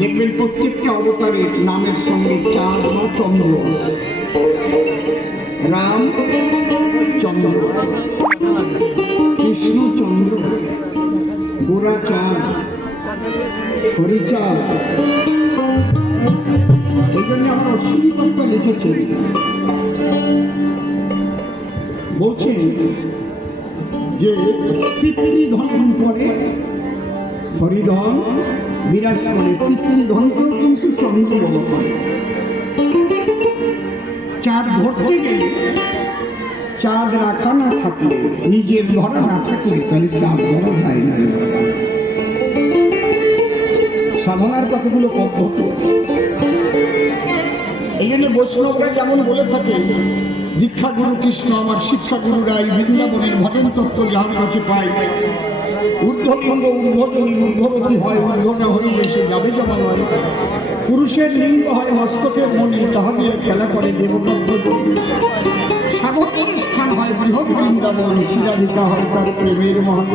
দেখবেন প্রত্যেকটা অবতারের নামের সঙ্গে চাঁদ বা চন্দ্র আছে। রাম চন্দ্র, কৃষ্ণ চন্দ্র, গোরা চাঁদ, হরিচাঁদ। এই জন্য আমার অশ্বীকর্তা লিখেছে, বলছেন যে পিতৃধন পরে হরিধন বিরাজ করে। পিতৃধনকেও কিন্তু চন্দ্র বলা হয়। চাঁদ ধরতে গেলে চাঁদ রাখা না থাকলে, নিজের ধরা না থাকলে তাহলে চাঁদ ধরা যায় না। সাধনার কতগুলো পদ্ধতি আছে। এই জন্য বৈষ্ণবরা যেমন বলে থাকে, দীক্ষা গুরু কৃষ্ণ আমার শিক্ষা গুরু রাই, বৃন্দাবনের ভজন তত্ত্ব যাহার কাছে পাই। ঊর্ধ্বভঙ্গ ঊর্ধ্বজনী ঊর্ধ্ববতী হয়, ঊর্ধ্বটা হইলে সে যাবে জমা নয়। পুরুষের লিঙ্গ হয় মস্তকের মণি, তাহা দিয়ে খেলা করে দেবপদ্ম। সাধকের স্থান হয় বৃহৎ বৃন্দাবন, শিরাধিকা হয় তার প্রেমের মহান।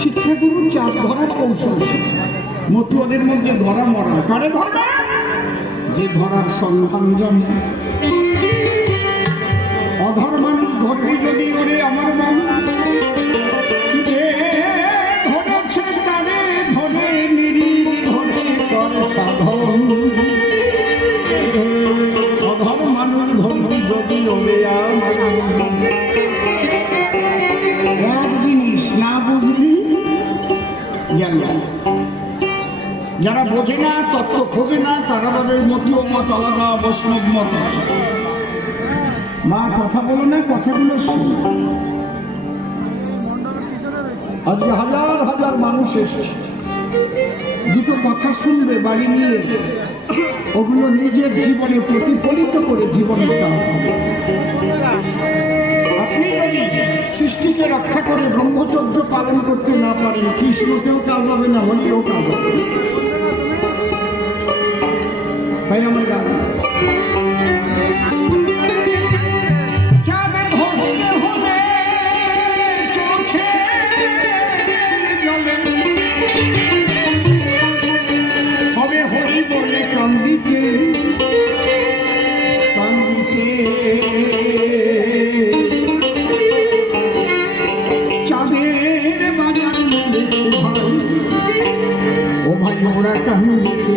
শিক্ষাগুরু চাঁদ ধরার কৌশল, মতুয়াদের মধ্যে ধরা মরা। কারে ধরবে? যে ধরার সন্ধান জানে। অধর মানুষ ধরবি যদি ওরে আমার মন, যে ধরেছে তারে ধরে নিরিল ধরে কর সাধন। অধর মানুষ ধরবি যদি ওরে আমার মন। এক জিনিস না বুঝলি গেল। যারা বোঝে না, তত্ত্ব খোঁজে না, তারা ভাবে মতীয় মত আলাদা, বৈষ্ণব মত। মা কথা বলো না, কথাগুলো শুনো। আজকে হাজার হাজার মানুষ এসেছে, দুটো কথা শুনবে বাড়ি নিয়ে, ওগুলো নিজের জীবনে প্রতিফলিত করে জীবন কাটাতে হবে। আপনি যদি সৃষ্টিকে রক্ষা করে ব্রহ্মচর্য পালন করতে না পারেন, কৃষ্ণকেও কাজ হবে না, হলেও কাজ হবে। তাই আমরা জানি হবে হরি বলে কান্দিতে কান্দিতে, চাঁদের বাজার মিলেছে ভাই, ও ভাই ওরা কান্দিতে।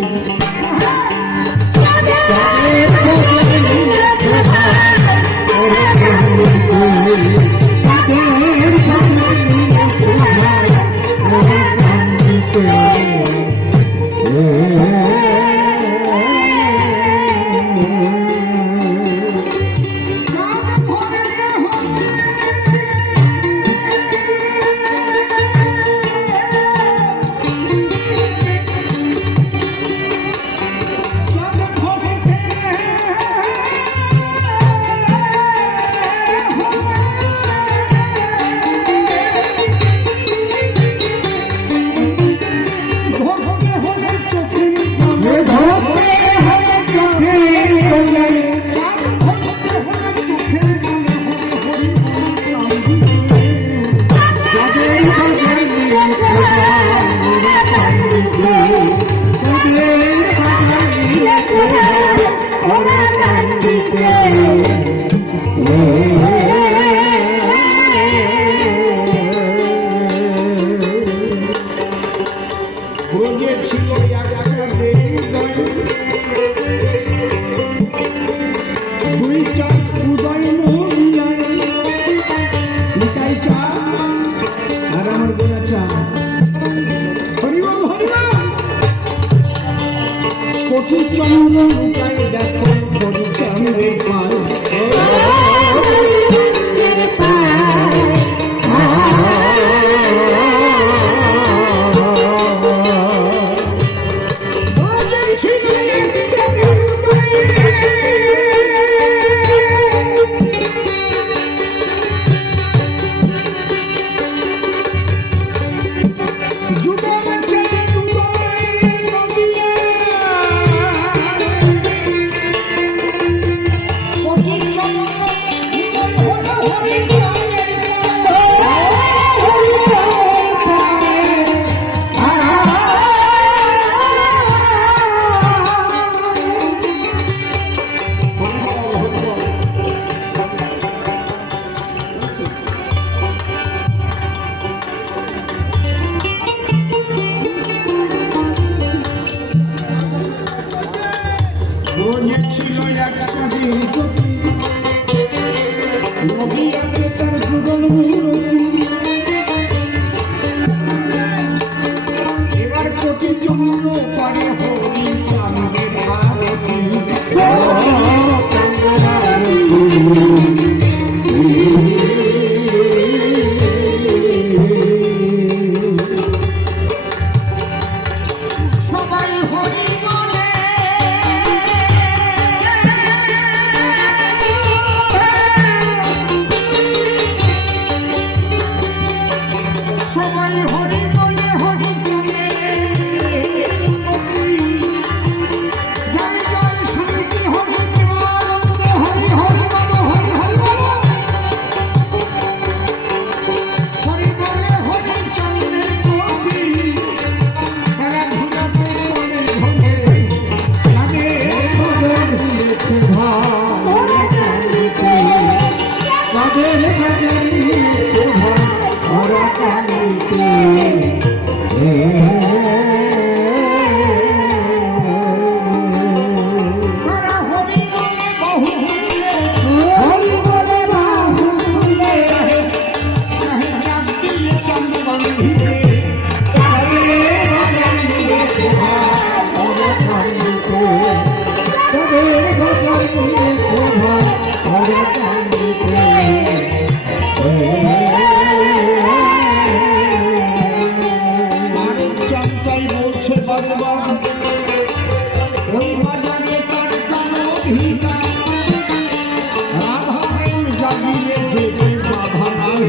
ছিল এক চাঁদের জ্যোতি, নদিয়াতে তার যুগল মূরতি। এবার কোটি চন্দ্র পারে হরি চাঁদের আরতি। সবাই হরি বলে সবাই হরি বলে হরি বলে জয় জয় শান্তি হরি প্রেমানন্দ হরি হরি বলো হরি হরি বলো হরি বলে হরি চন্দ্রের গতি তারা ঘুরাতে মনে ঘুরে তাদের ভজন দিয়েছে ভাই তাদের ভজন দিয়েছে ভাই ওরা কালিতে তারা হরি বলে বহু ভুলে হরি বলে বাহু ভুলে চাহে চাঁদ দিয়ে চাঁদ বাঁধিতে তাদের ভজন দিয়েছে ভাই ওরা কালিতে তাদের ভজন দিয়েছে ভাই ওরা কালিতে চাঁদাই বলছে বারবার ওই বাজারে তার কারো অধিকার, রাধা প্রেম জাগিলে যেতে বাধা নাই।